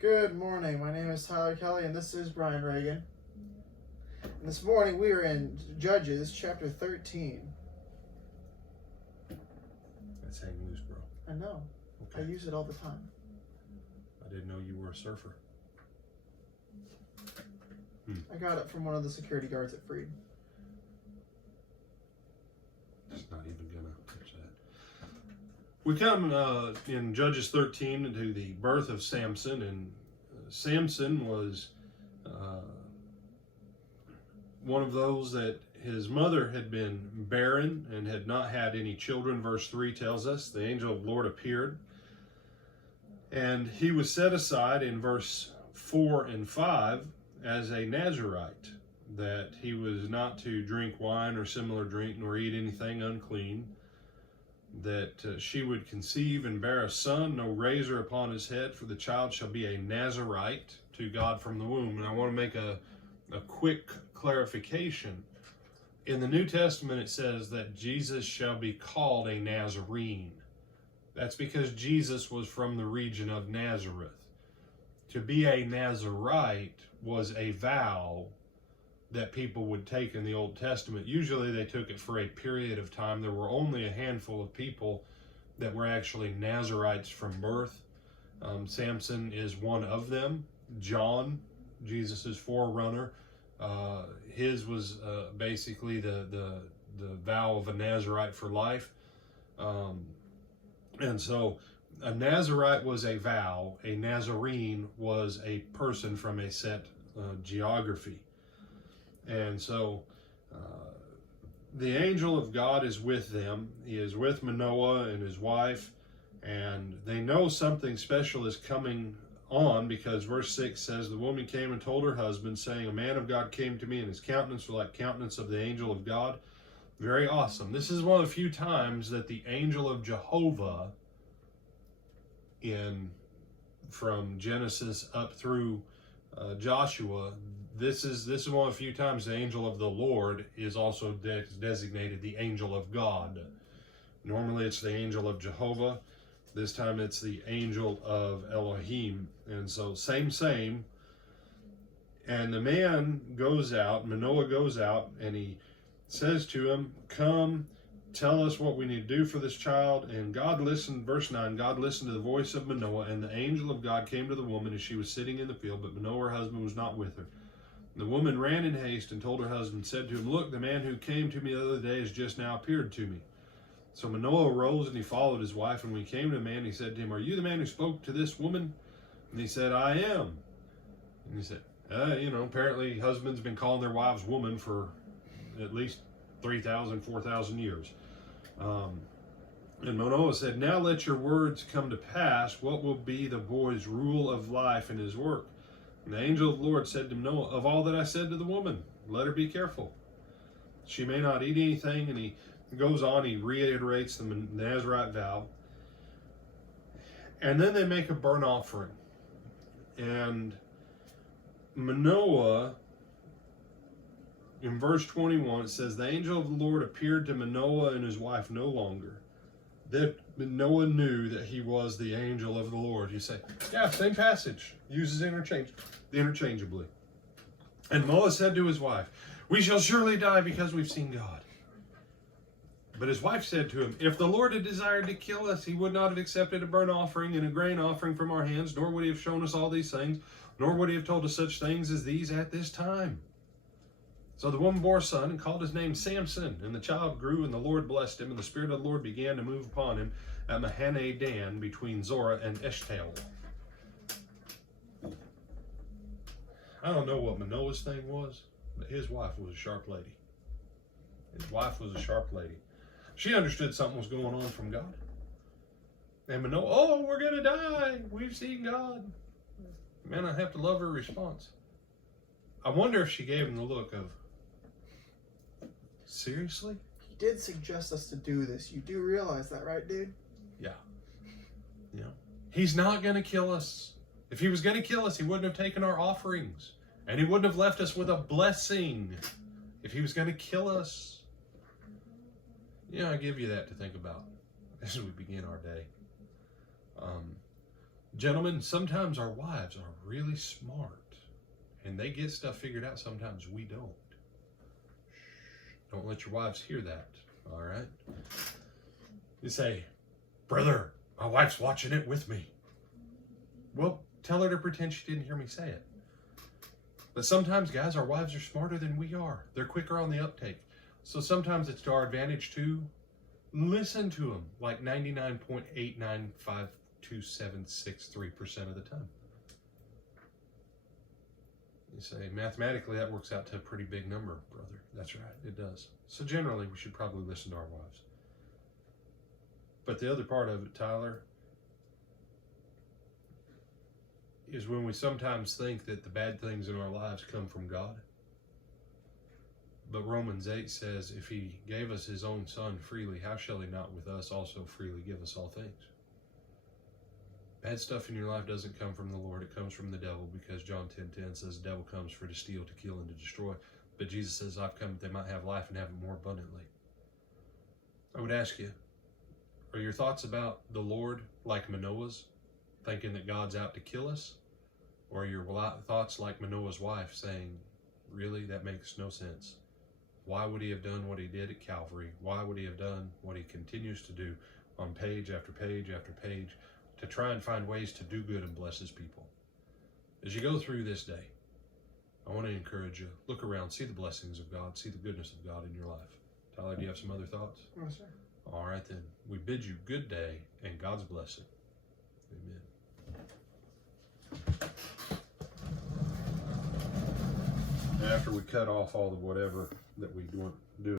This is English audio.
Good morning. My name is Tyler Kelly, and this is Brian Reagan. And this morning we are in Judges chapter 13. That's hang loose, bro. I know. Okay. I use it all the time. I didn't know you were a surfer. I got it from one of the security guards at Freed. Just not even gonna touch that. We come in Judges 13 to the birth of Samson, and Samson was one of those that his mother had been barren and had not had any children. Verse 3 tells us the angel of the Lord appeared, and he was set aside in verse 4 and 5 as a Nazirite, that he was not to drink wine or similar drink, nor eat anything unclean, that she would conceive and bear a son, no razor upon his head, for the child shall be a Nazirite to God from the womb. And I want to make a quick clarification. In the New Testament, it says that Jesus shall be called a Nazarene. That's because Jesus was from the region of Nazareth. To be a Nazirite was a vow that people would take in the Old Testament. Usually they took it for a period of time. There were only a handful of people that were actually Nazirites from birth. Samson is one of them. John, Jesus's forerunner, his was basically the vow of a Nazirite for life. And so a Nazirite was a vow. A Nazarene was a person from a set geography. And so the angel of God is with them. He is with Manoah and his wife, and they know something special is coming on, because verse 6 says, the woman came and told her husband, saying, a man of God came to me, and his countenance was like countenance of the angel of God. Very awesome. This is one of the few times that the angel of Jehovah, from Genesis up through Joshua, this is one of the few times the angel of the Lord is also designated the angel of God. Normally it's the angel of Jehovah. This time it's the angel of Elohim. And so same. And the man goes out, Manoah goes out, and he says to him, come, tell us what we need to do for this child. And God listened, verse 9, God listened to the voice of Manoah, and the angel of God came to the woman as she was sitting in the field, but Manoah, her husband, was not with her. The woman ran in haste and told her husband, said to him, look, the man who came to me the other day has just now appeared to me. So Manoah arose and he followed his wife, and when he came to the man, he said to him, are you the man who spoke to this woman? And he said, I am. And he said, apparently husbands have been calling their wives woman for at least 3,000, 4,000 years. And Manoah said, now let your words come to pass. What will be the boy's rule of life and his work? And the angel of the Lord said to Manoah, of all that I said to the woman, let her be careful. She may not eat anything. And he goes on, he reiterates the Nazirite vow. And then they make a burnt offering. And Manoah, in verse 21, it says, the angel of the Lord appeared to Manoah and his wife no longer. That Manoah knew that he was the angel of the Lord. You say, yeah, same passage. Uses interchangeably. And Manoah said to his wife, we shall surely die because we've seen God. But his wife said to him, if the Lord had desired to kill us, he would not have accepted a burnt offering and a grain offering from our hands, nor would he have shown us all these things, nor would he have told us such things as these at this time. So the woman bore a son and called his name Samson, and the child grew, and the Lord blessed him, and the Spirit of the Lord began to move upon him at Mahaneh Dan between Zorah and Eshtaol. I don't know what Manoah's thing was, but his wife was a sharp lady. His wife was a sharp lady. She understood something was going on from God. And Manoah, oh, we're going to die. We've seen God. Man, I have to love her response. I wonder if she gave him the look of, seriously? He did suggest us to do this. You do realize that, right, dude? Yeah. Yeah. He's not going to kill us. If he was going to kill us, he wouldn't have taken our offerings. And he wouldn't have left us with a blessing if he was going to kill us. Yeah, I give you that to think about as we begin our day. Gentlemen, sometimes our wives are really smart and they get stuff figured out. Sometimes we don't. Don't let your wives hear that. All right. You say, brother, my wife's watching it with me. Well, tell her to pretend she didn't hear me say it. But sometimes, guys, our wives are smarter than we are. They're quicker on the uptake. So sometimes it's to our advantage to listen to them like 99.8952763% of the time. You say, mathematically, that works out to a pretty big number, brother. That's right, it does. So generally, we should probably listen to our wives. But the other part of it, Tyler, is when we sometimes think that the bad things in our lives come from God. But Romans 8 says, if he gave us his own son freely, how shall he not with us also freely give us all things? Bad stuff in your life doesn't come from the Lord. It comes from the devil, because John 10:10 says the devil comes for to steal, to kill, and to destroy. But Jesus says, I've come that they might have life and have it more abundantly. I would ask you, are your thoughts about the Lord like Manoah's, thinking that God's out to kill us? Or are your thoughts like Manoah's wife, saying, really, that makes no sense? Why would he have done what he did at Calvary? Why would he have done what he continues to do on page after page after page to try and find ways to do good and bless his people? As you go through this day, I want to encourage you, look around, see the blessings of God, see the goodness of God in your life. Tyler, do you have some other thoughts? Yes, sir. All right, then. We bid you good day and God's blessing. Amen. After we cut off all the whatever that we do